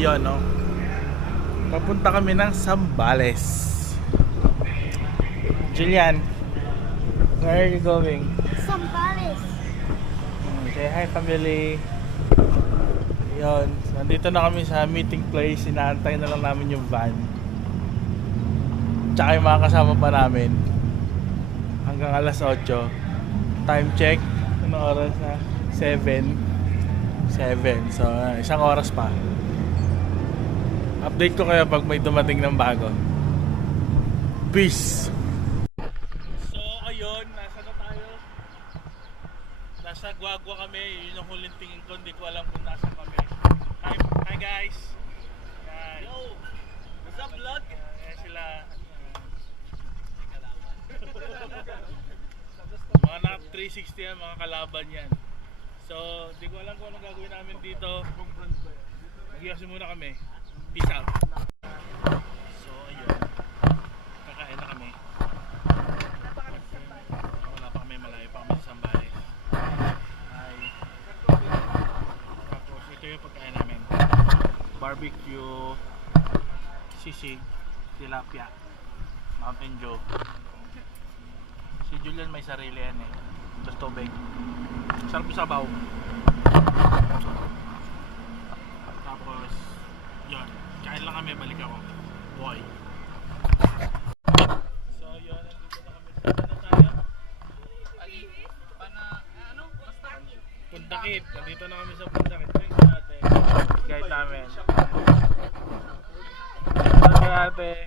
ayun, no. Papunta kami ng Zambales. Julian, where are you going? Zambales. Say hi, family. Ayun, nandito na kami sa meeting place. Inaantay na lang namin yung van. Tsaka yung mga kasama pa namin. Hanggang alas 8. Time check. Anong oras na? 7. So, isang oras pa. Update ko kayo pag may dumating ng bago. Peace! So, ayun. Nasa na tayo? Nasa Guagua kami. Yun yung huling tingin ko. Hindi ko alam kung nasa kami. Hi guys! Yan. Yo! What's up, vlog? Yan sila. Mga na 360 yan, mga kalaban yan. So, di ko alam kung anong gagawin namin dito. Mag-iasi muna kami. Peace out. So, ayun. Kakain na kami. Wala pa kami, malayo pa kami sa Zambales. Hi. Tapos, ito yung pagkain namin. Barbecue, sisig, tilapia, Mountain Dew. Si Julian may sarili yan eh. Tapos tubig. Sarap yung sabaw. Tapos, yun. Kain lang kami, balik ako. Boy. So, yun. Nandito na kami. Saan na tayo? Pundakit. Nandito na kami sa Pundakit. Tingnan natin. Guide namin. Tingnan natin.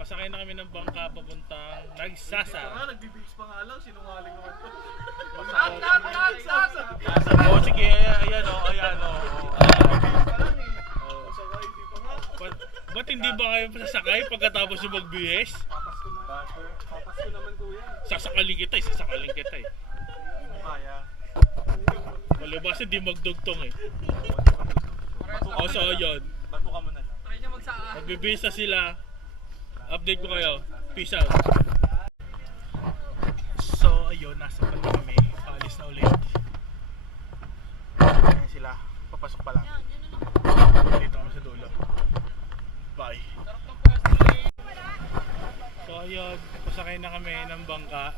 Pasakay na kami ng bangka papuntang Nagsasa. Nagbibigis pa nga lang, sinungaling naman to. Nagsasa! Oh, sige, ayan o, ayan o. Ba't hindi ba kayo sasakay pagkatapos yung magbihis? Papas ko naman kuya. Sasakalin kita eh. Hindi mo kaya. Malibasa di magdugtong eh. O so yun. Bato ka mo na lang. Magbibihis na sila. Update ko kayo. Peace out. So ayun, nasa pa kami. Paalis na ulit. Ayan sila. Papasok pa lang. Dito kami sa dulo. Bye. So ayun, pasakay na kami ng bangka.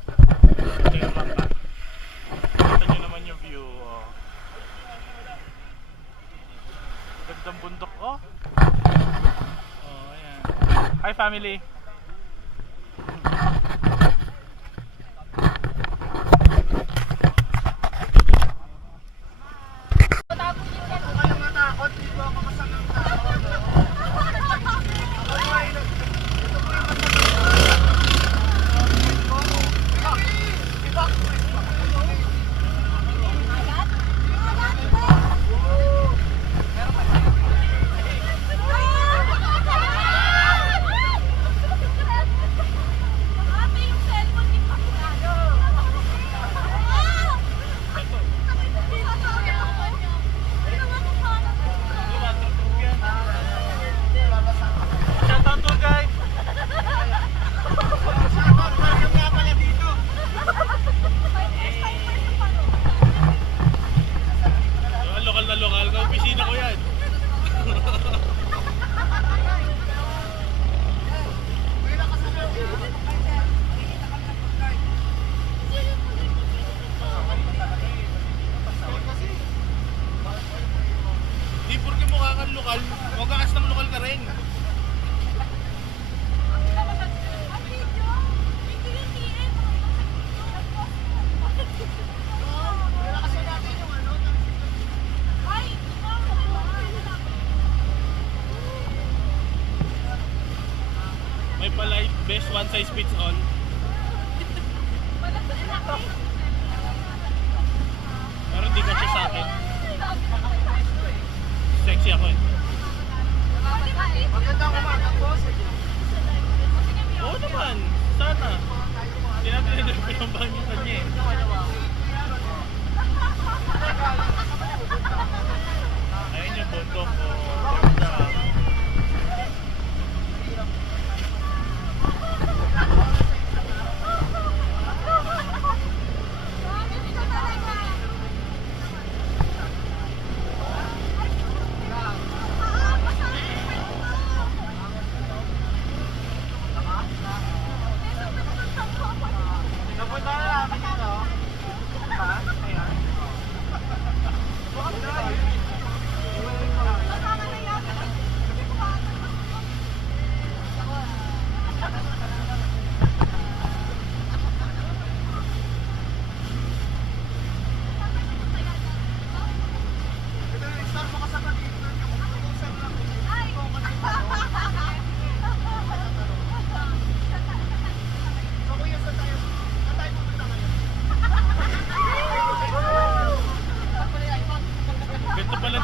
Ito yung bangka. Kita nyo naman yung view. Oh. Gandang bundok. Oh. Hi family. May pala best one size fits all. Pero hindi kasi sa akin. Sexy ako eh. Magandang umaga, boss. Oo naman, sana. Hindi natin pinambahan yung kanya eh. Ayun yung bundok ko.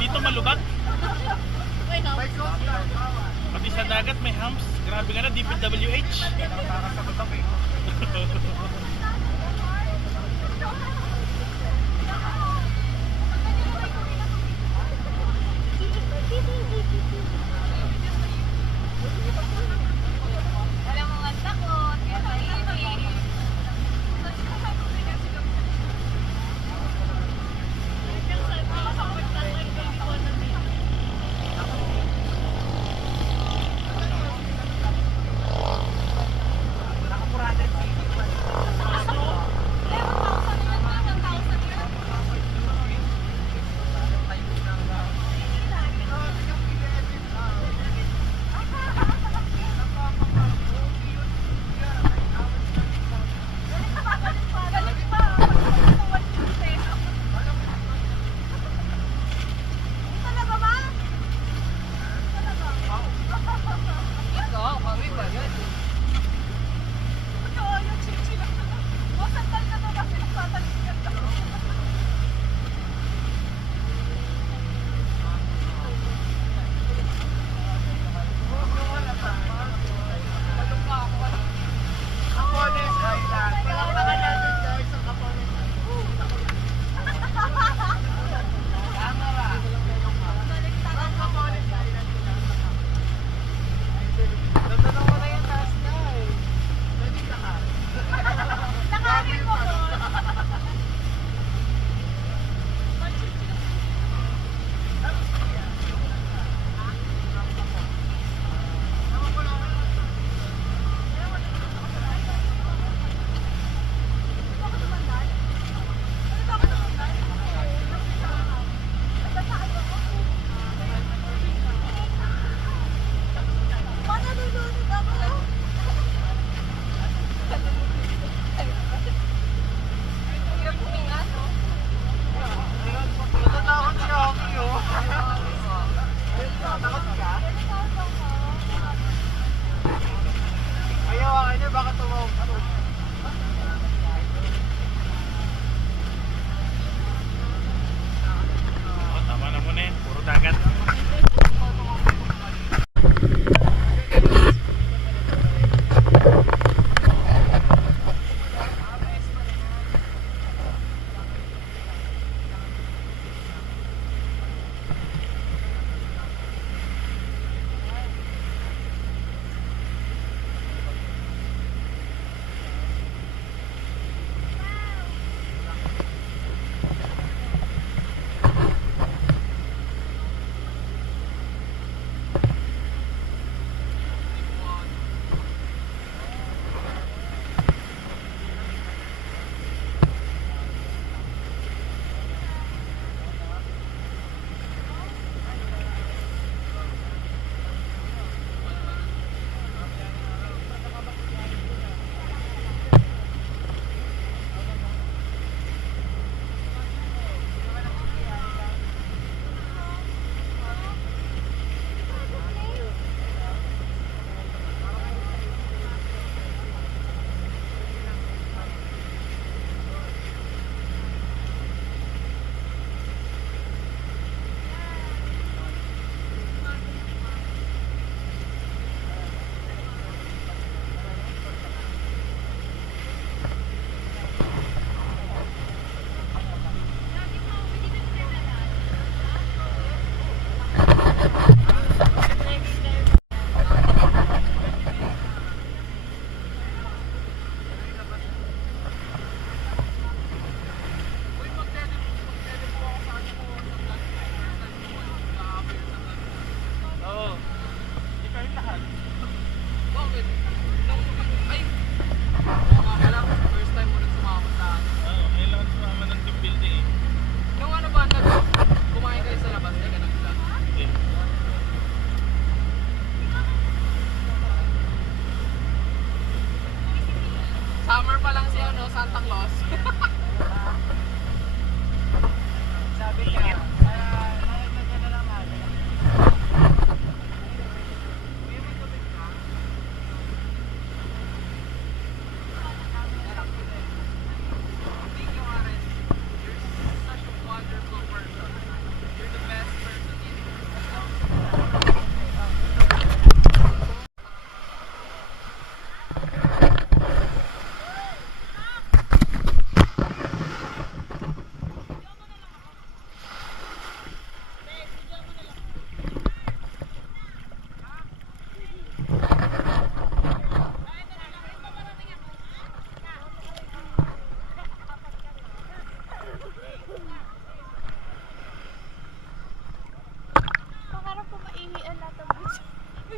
dito malubak. Wait, no. Pati sa dagat may humps. Grabe ka na, DPWH. Nakakasagot eh. Wala mo nga takot, kaya tahimik.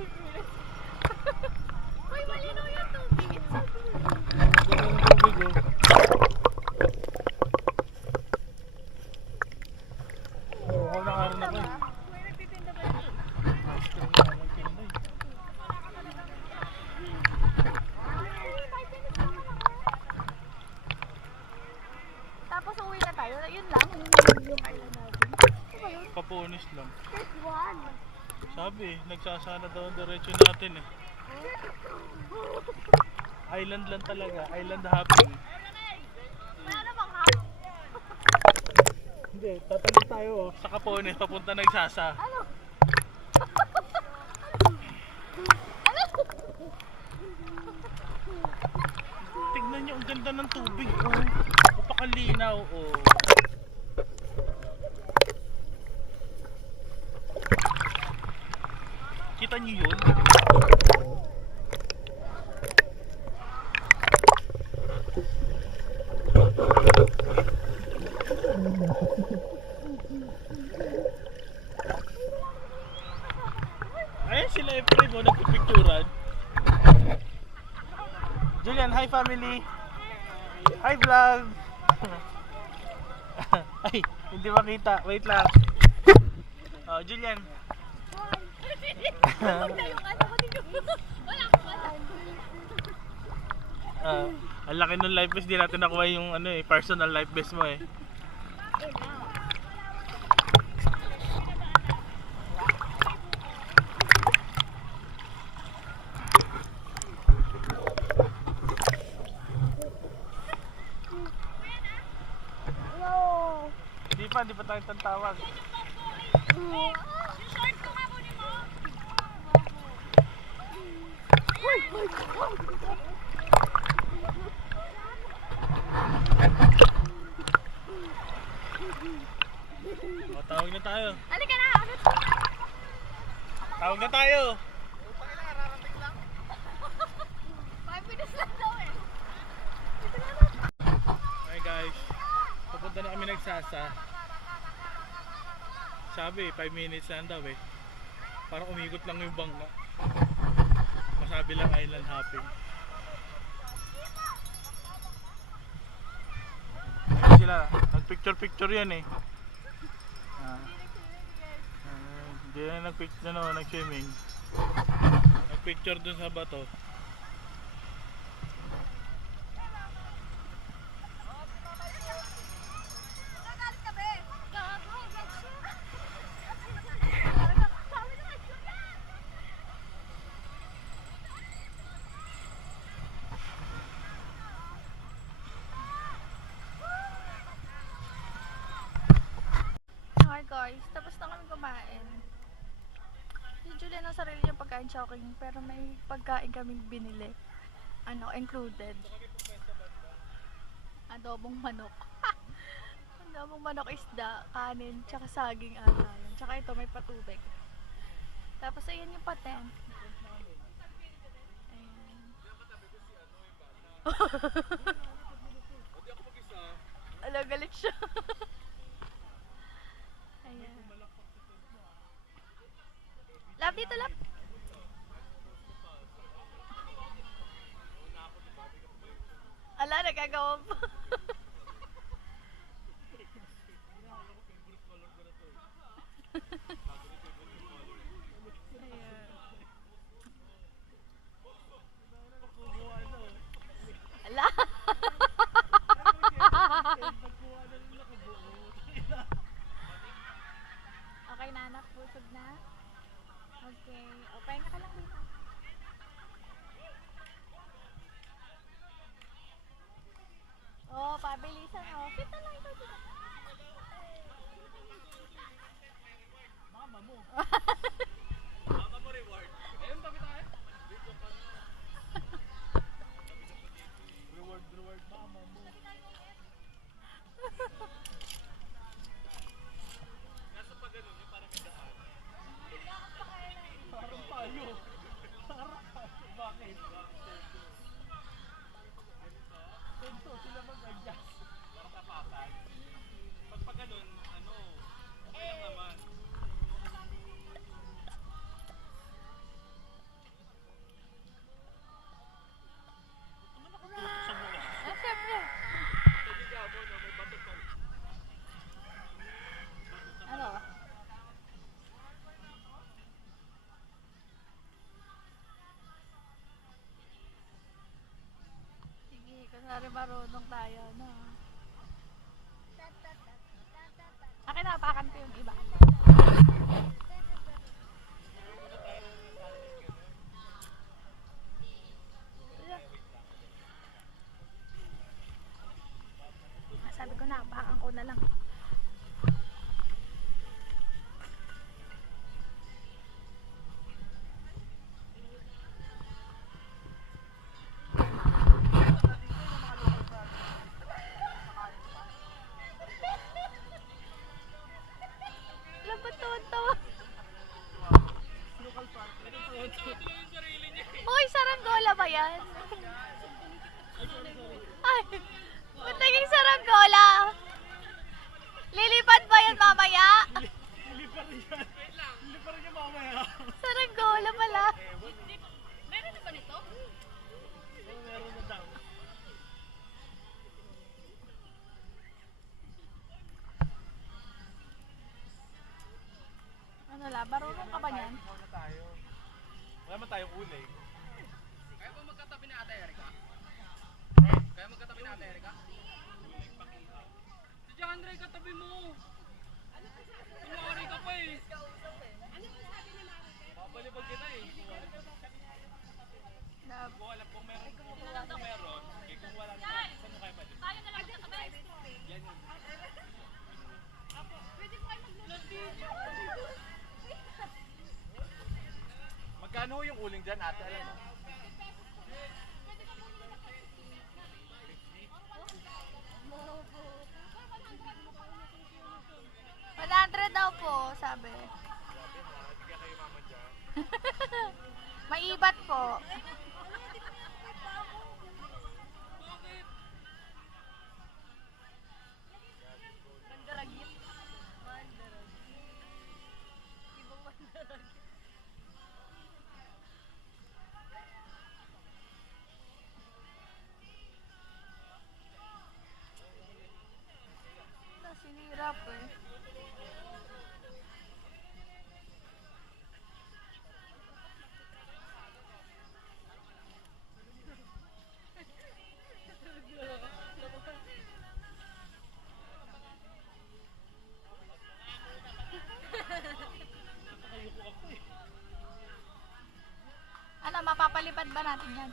Uy, malinaw yung tubig. Ganun ang tubig oh. Oo, ako nakaroon ako eh. May nagtitinda ba yun? Ice cream na naman tinda eh. Tapos uwi na tayo. Yun lang. Yung island natin. Ano ba yun? Papunis lang. First one. Sabi, nagsasana daw ang diretso natin eh. Island lang talaga, island hopping. Wala namang hap. Hindi, tatalik tayo oh. Sa Capones, papunta nagsasa. Ano? Tignan nyo, ang ganda ng tubig oh. Napakalinaw oh. Kita nyo yun? Ayun sila Efrem mo, nagpipicturan. Julian, hi family! Hi vlog! Ay, hindi makita. Wait lang. Oh, Julian. Huwag na yung ano ko dito. Wala ko wala. Ang laki ng life vest, di natin nakuha yung ano eh, personal life vest mo eh. No. Hindi pa tayo tantawag. Yung short ko nga kunin mo. O, tawag na tayo. Halika na. Tawag na tayo. 5 minutes lang daw eh. Hi guys. Papunta na kami nagsasa. Sabi, 5 minutes lang daw eh. Parang umikot lang yung bangka. Masabi lang island hopping. Ayun sila, nagpicture yan eh. Hindi na nag-swimming. Nagpicture dun sa bato. Hi guys, tapos na kami kumain. Si Julian ang sarili yung pagkain choking, pero may pagkain kaming binili. Ano, included. Adobong manok. Adobong manok, isda, kanin, tsaka saging ata yun. Tsaka ito, may patubig. Tapos ayan yung patent. Ayan. Ala, galit siya. Ayan. Love dito, love. Ala, nagagawa pa. Ala. Okay na anak, busog na? Okay. O, pahinga ka lang dito. Oh, pabilisan oh. Fit na lang ito dito. Mama mo. Mama mo reward. Ayun, tabi tayo. Reward, mama mo. Nasa pa ganun, yung parang may daan. Parang payo. Parang payo. Bakit? Ganito sila mag-adjust. Parang tapakan. marunong tayo, no? Akin napakan ko yung iba. Sabi ko napakan ko na lang. Hoy, saranggola ba yan? Ay, ba't naging saranggola? Lilipad ba yan mamaya? Lilipa rin yan. Lilipa rin yan mamaya. Saranggola pala. Meron na ba nito? Meron na daw. Ano la, marunong ka ba niyan? Ikaw na tayo. Wala man tayong uling. Kaya ba magkatabi na Ate Erika? Kaya magkatabi na Ate Erika? Si Jandre, katabi mo! Kumari ka pa eh! Pabalibag kita eh. Love. Kung alam kung meron, kung meron, eh, kung wala naman, saan mo kayo pwede? Tayo na lang magkatabi! Yan yun. Pwede po kayo mag-vlog video! Magkano yung uling dyan, ate? Alam mo? $100 daw po, sabi. Grabe na, hindi ka kayo mama dyan. May ibat po. Mandaragit. Ibang mandaragit. Sinirap eh. Ano, mapapalipad ba natin yan?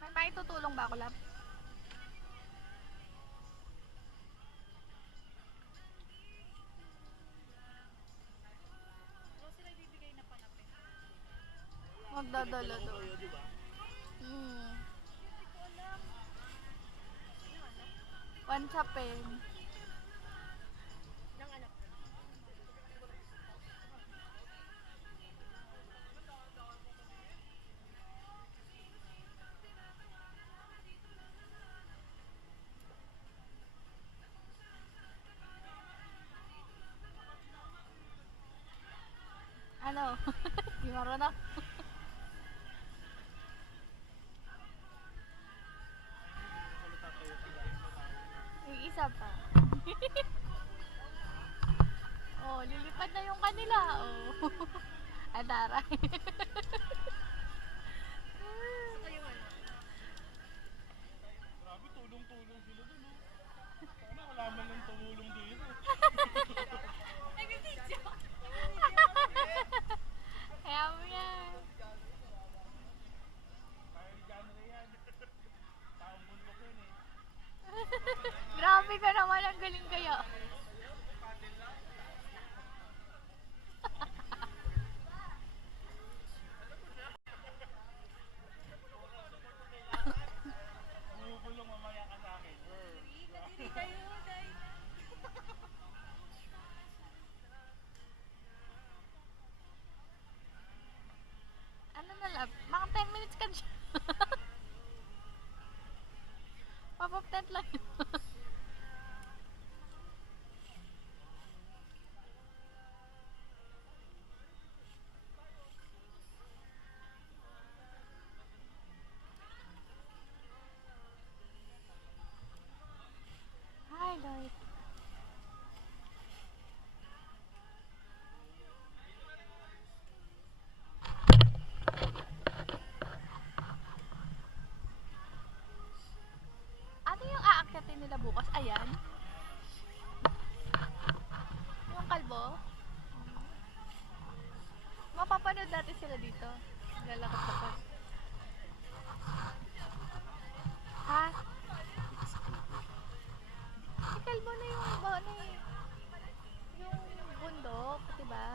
May maitutulong ba ako, love? Magdadala doon. Pansapin. Ng anak. Ano? Di marunong. Yung isa pa. Oh, lilipad na yung kanila. Oh. Adaray. Kayo ano? Grabe, tulong-tulong sila dun, oh. Sana wala man lang tumulong dito. Nag-video! Kaya mo yan. Kaya ni Janre yan. Taong bundok yun eh. Grabe ka naman, ang galing kaya. lang yun. Hi guys. Ano yung aakyatin nila bukas? Ayan. Yung kalbo. Mapapanood natin sila dito. Lalakad-lakad. Ha? Si kalbo na yung ano eh. Yung bundok, diba?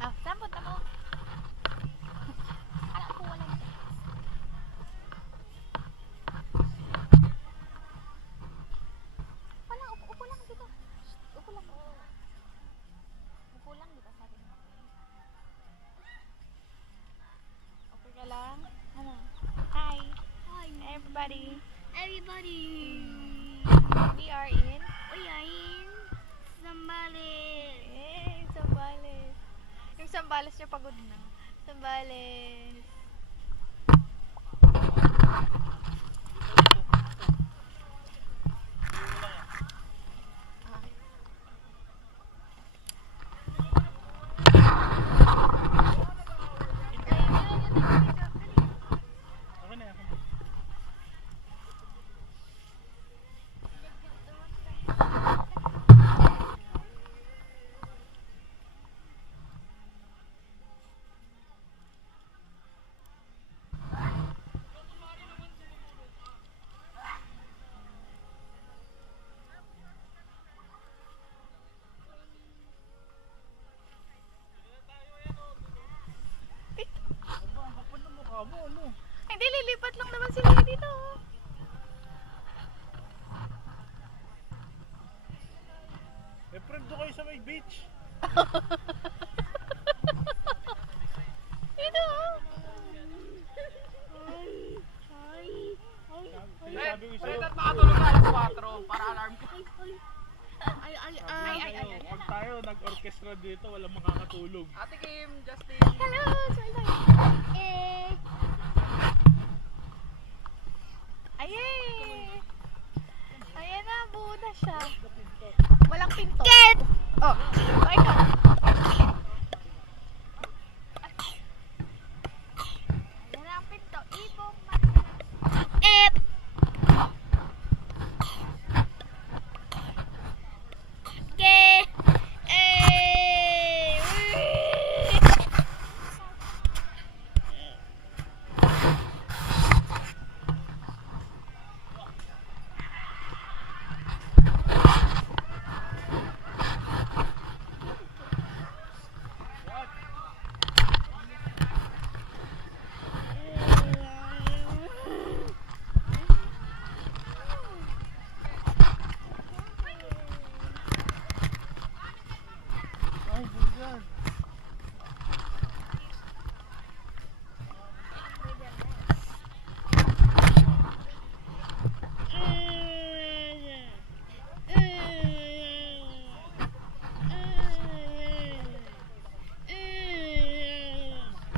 Ah, saan punta mo? Alam ko walang dyan. Wala, upo lang dito. Shh, upo lang. Upo lang dito, sabi mo. Okay ka lang? Ano? Hi. Hi, Everybody. everybody. We are in We are in Zambales. eh, Zambales. Yung Zambales niya pagod na. Zambales. Ah. Ako na, ako na. Aba, ang kapal ng mukha mo, ano? Hindi, lilipat lang naman sila dito. Eh, friend, doon kayo sa may beach. Dito. Sabi ko sa'yo, At makatulog na alas 4 para alarm ko. Ay, pag tayo nag-orchestra dito, walang makakatulog. Ate Kim, Justin. Hello, smile tayo. Eh. Ayay. Ayan na, buo na siya. Walang pinto. Get! Oh, okay ka. Ayan na ang pinto. Ibong It. Ge. Eh. Ay, bungan.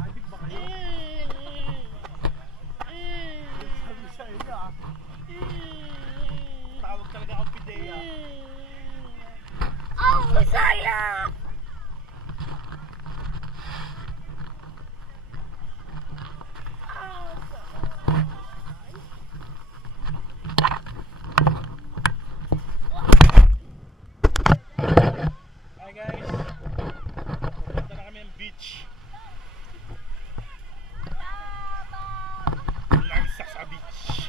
Adik ba kayo? Sabi sa inyo ah. Tawag talaga ang pideya. Oh, saya. Hi guys. Punta na kami ng beach. Lansa sa beach.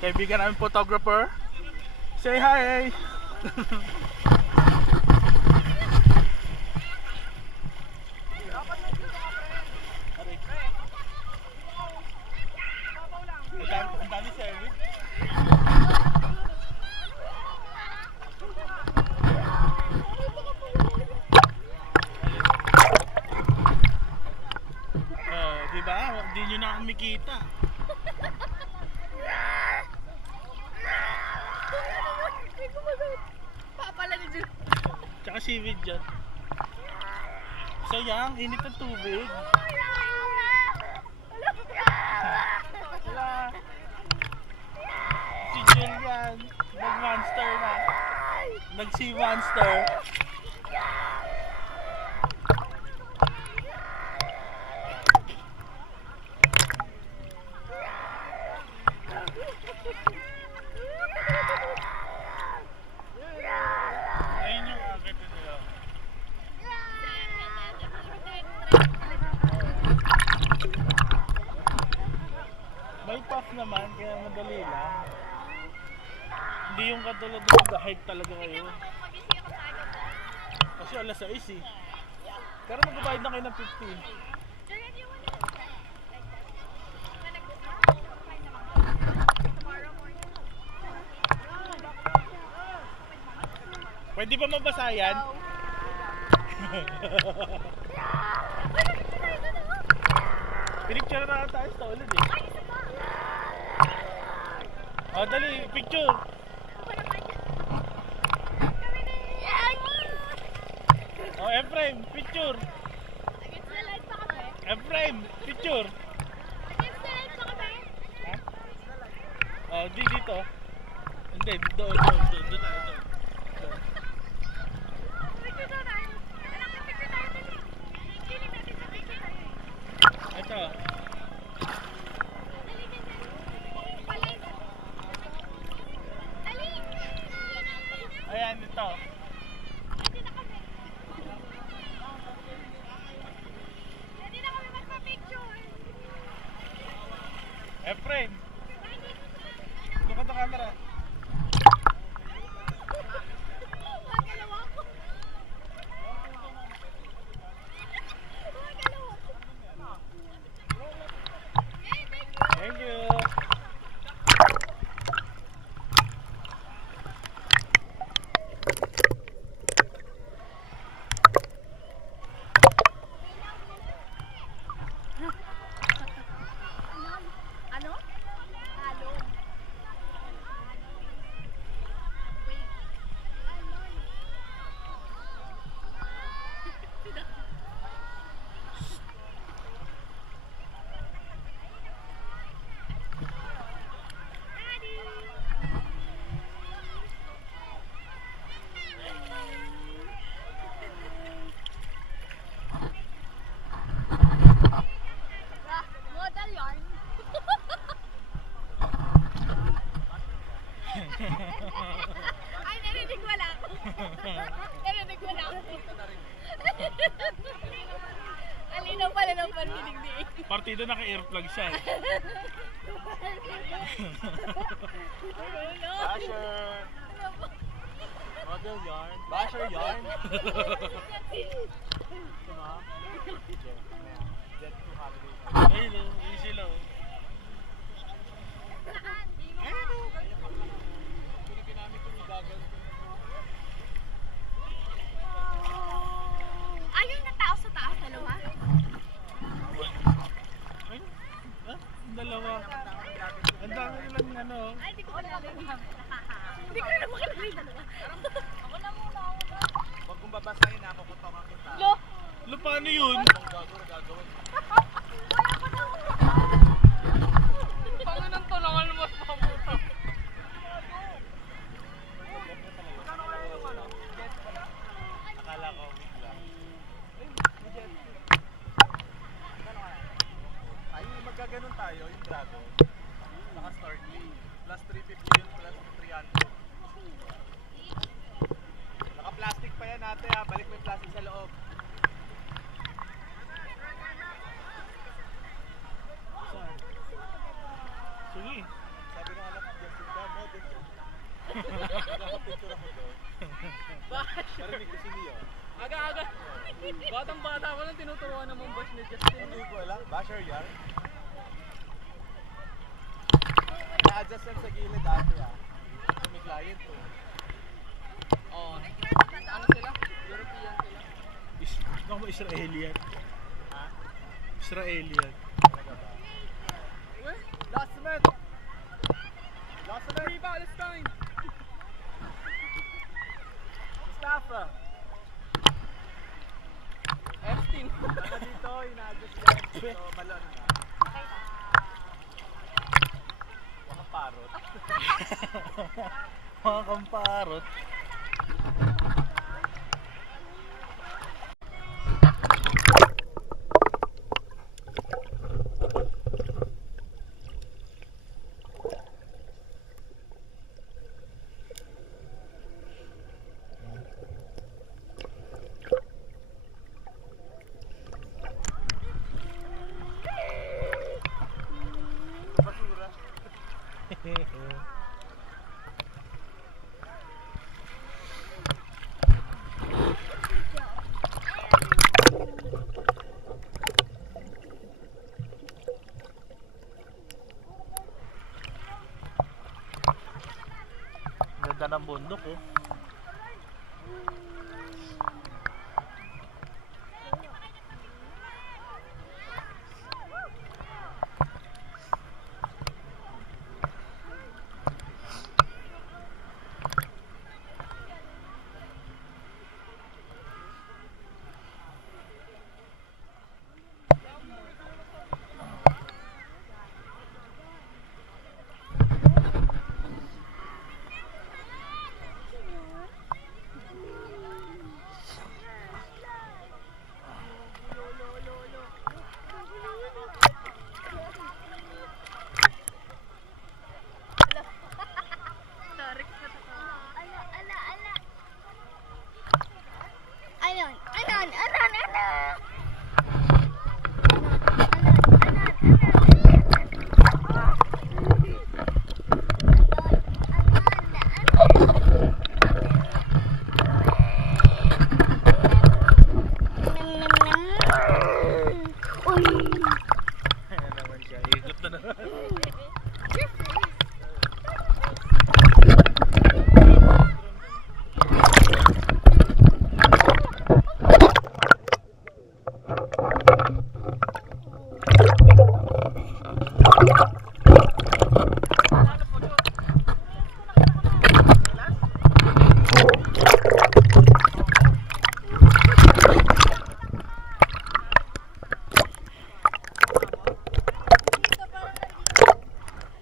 Kaibigan namin photographer. Say hi! Ang dami si Eric. Papala ni Julie. Tsaka seaweed dyan. Sayang, init ang tubig. Wala. Si Julian, nag-monster na. Nag-sea monster. Ayun yung agad nila. May puff naman, kaya madali lang. Hindi yung katulad ng mag-hike talaga kayo. Kasi alas 6 eh. Pero magbabayad na kayo ng 15. Pwede ba mabasa yan? Pinicture na tayo sa ulit eh. Oh, dali, picture. Oh, Efraim, picture. Efraim, picture. Ha? Oh, di dito. Hindi, doon tayo, doon. Ito. Ayan, ito. Efraim. Look at the camera. Thank you. Ano? Alon. Model yarn. Ay, narinig mo lang. Narinig mo lang. Alinaw pala ng pandinig ni Amy. Partido naka-earplug siya eh. Basher! Model yarn. Basher yarn. Jet to holiday. Ayun o, easy lang. Ayun na tao sa taas, dalawa. Ay, ang dalawa. Ang dami nilang ano. Ay, di ko kilala yung Hindi ko na makilala yung dalawa. Ako na muna, ako na. Huwag kong babasahin ako kung tama kita. Lo! Lo, paano yun? Ang gagawin. Wala ko na muna. Panginang tulungan mo sa pamuta. Akala ko, wait lang. Ay, magaganon tayo, yung Dragon. Naka-snorkeling. Plus 350 yun, plus 300. Naka-plastic pa yan ate ha. Balik mo yung plastic sa loob. Saan? Sige. Sabi ng anak, Justin ka, model ka. Nakapicture ako doon. Narinig ko si Leo. Aga-aga. Batang-bata ko lang tinuturuan ng mga bash ni Justin. Hindi ko alam. Basher yarn. Na-adjust yan sa gilid dati ah. May client to. Oh. Ano sila? European sila. Baka mo Israelian. Ha? Israelian. Talaga ba? Last minute. Last na Free Palestine. adjust yan. So, malon na. Mga parot. Mga kamparot. Basura. Ganda ng bundok oh. Anon, anon, anon, anon. Ayan naman siya. Ikot na naman.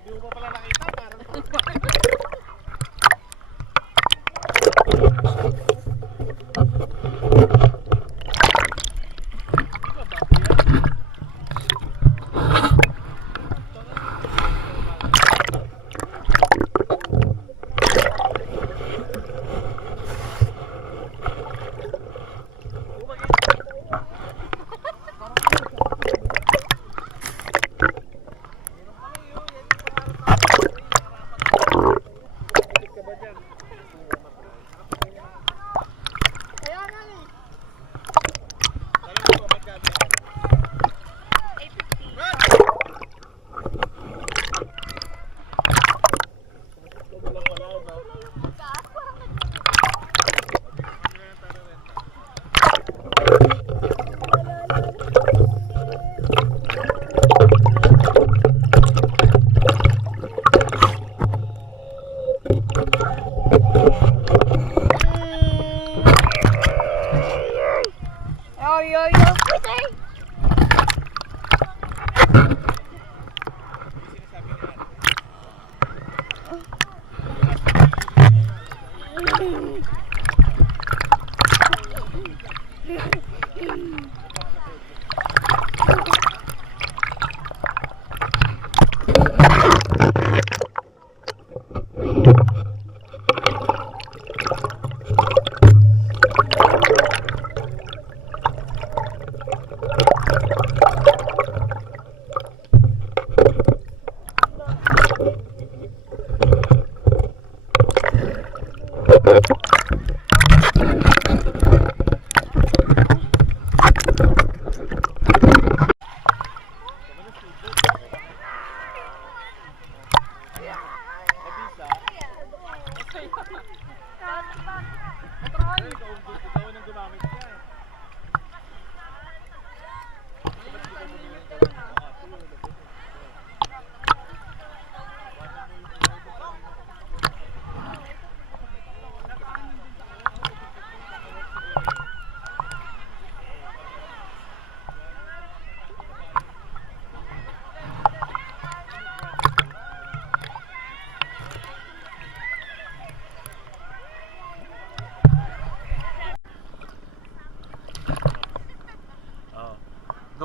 Hindi mo pa pala nakita, parang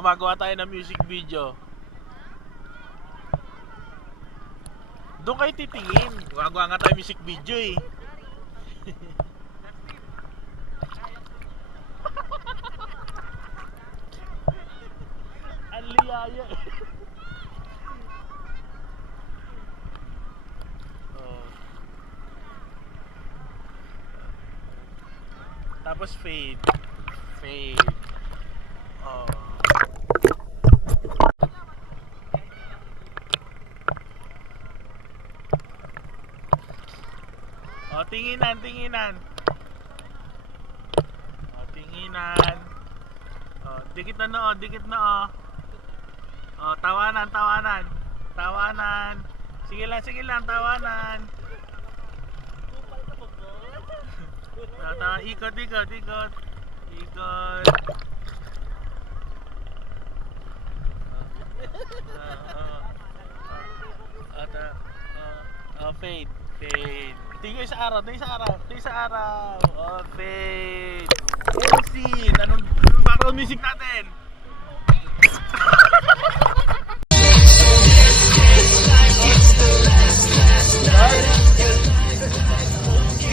Gumagawa tayo ng music video. Doon kayo titingin. Gumagawa nga tayo music video eh. Ang liyaya eh. Oh. Tapos fade. Fade. Oh. Oh, tinginan, tinginan. Oh, tinginan. Oh, dikit na noo, dikit na oh. Oh, tawanan, tawanan. Tawanan. Sige lang, tawanan. Ikot, ikot, ikot. Ikot. Fade, fade. Tingin sa araw, tingin sa araw, tingin sa araw. Oh, fade. Scene. Anong background music natin?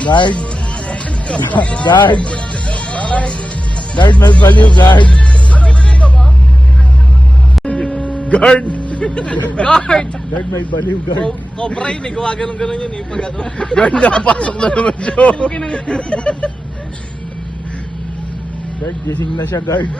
Guard! Guard! Guard, may baliw, guard! Guard! Guard! Guard, may baliw, guard! Cobra yun eh, gawa ganun yun eh, pag ano. Guard, nakapasok na naman siya! Guard, gising na siya, guard!